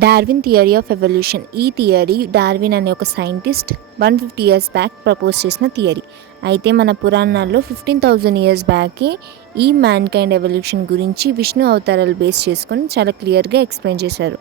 Darwin theory of evolution. ఈ theory Darwin అనే ఒక సైంటిస్ట్ 150 ఇయర్స్ బ్యాక్ ప్రపోజ్ చేసిన థియరీ. అయితే మన పురాణాల్లో 15,000 ఇయర్స్ బ్యాకే ఈ మ్యాన్ కైండ్ ఎవల్యూషన్ గురించి విష్ణు అవతారాలు బేస్ చేసుకొని చాలా క్లియర్గా ఎక్స్ప్లెయిన్ చేశారు.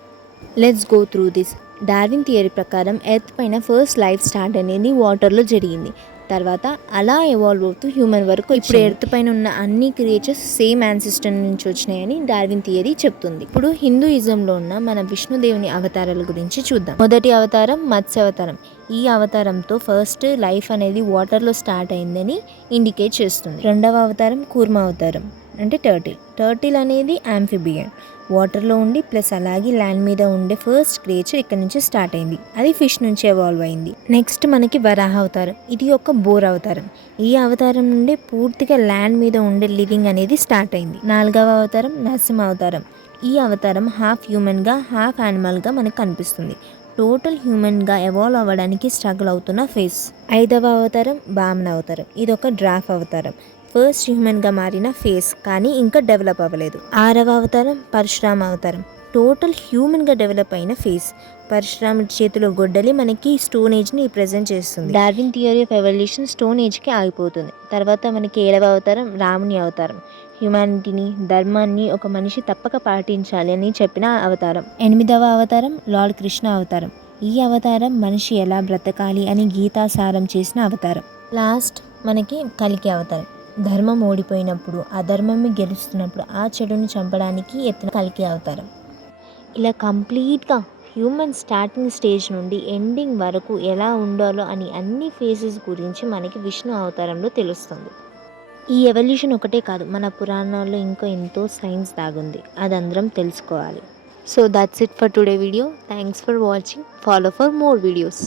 Let's go through this. Darwin theory ప్రకారం ఎర్త్ పైన ఫస్ట్ లైఫ్ స్టార్ట్ అనేది వాటర్లో జరిగింది. తర్వాత అలా ఎవాల్వ్ అవుతూ హ్యూమన్ వరకు ఇప్పుడు ఎర్త్ పైన ఉన్న అన్ని క్రియేచర్స్ సేమ్ యాన్సిస్టర్ నుంచి వచ్చినాయని డార్విన్ థియరీ చెప్తుంది. ఇప్పుడు హిందూయిజంలో ఉన్న మన విష్ణుదేవుని అవతారాల గురించి చూద్దాం. మొదటి అవతారం మత్స్య అవతారం. ఈ అవతారంతో ఫస్ట్ లైఫ్ అనేది వాటర్లో స్టార్ట్ అయిందని ఇండికేట్ చేస్తుంది. రెండవ అవతారం కూర్మ అవతారం అంటే టర్టిల్ అనేది యాంఫిబియన్, వాటర్లో ఉండి ప్లస్ అలాగే ల్యాండ్ మీద ఉండే ఫస్ట్ క్రియేచర్ ఇక్కడ నుంచి స్టార్ట్ అయింది. అది ఫిష్ నుంచి ఎవాల్వ్ అయింది. నెక్స్ట్ మనకి వరాహ అవతారం. ఇది ఒక బోర్ అవతారం. ఈ అవతారం నుండి పూర్తిగా ల్యాండ్ మీద ఉండే లివింగ్ అనేది స్టార్ట్ అయింది. నాలుగవ అవతారం నరసింహ అవతారం. ఈ అవతారం హాఫ్ హ్యూమన్గా హాఫ్ యానిమల్గా మనకు కనిపిస్తుంది. టోటల్ హ్యూమన్గా ఎవాల్వ్ అవ్వడానికి స్ట్రగుల్ అవుతున్న ఫేస్. ఐదవ అవతారం వామన అవతారం. ఇది ఒక డ్రాఫ్ అవతారం. ఫస్ట్ హ్యూమన్గా మారిన ఫేస్ కానీ ఇంకా డెవలప్ అవ్వలేదు. ఆరవ అవతారం పరశురామ అవతారం. టోటల్ హ్యూమన్గా డెవలప్ అయిన ఫేస్. పరశురాముడి చేతిలో గొడ్డలి మనకి స్టోన్ ఏజ్ని రిప్రజెంట్ చేస్తుంది. Darwin theory of evolution stone ఏజ్కి ఆగిపోతుంది. తర్వాత మనకి 7వ అవతారం రాముని అవతారం. హ్యుమానిటీని ధర్మాన్ని ఒక మనిషి తప్పక పాటించాలి అని చెప్పిన అవతారం. 8వ అవతారం లార్డ్ కృష్ణ అవతారం. ఈ అవతారం మనిషి ఎలా బ్రతకాలి అని గీతాసారం చేసిన అవతారం. లాస్ట్ మనకి కల్కి అవతారం. ధర్మం ఓడిపోయినప్పుడు అధర్మం గెలుస్తున్నప్పుడు ఆ చెడుని చంపడానికి ఎత్తిన కల్కి అవతారం. ఇలా కంప్లీట్గా హ్యూమన్ స్టార్టింగ్ స్టేజ్ నుండి ఎండింగ్ వరకు ఎలా ఉండాలో అని అన్ని ఫేసెస్ గురించి మనకి విష్ణు అవతారంలో తెలుస్తుంది. ఈ ఎవల్యూషన్ ఒకటే కాదు, మన పురాణాల్లో ఇంకా ఎంతో సైన్స్ దాగుంది. అది అందరం తెలుసుకోవాలి. So that's it for today video. Thanks for watching. Follow for more videos.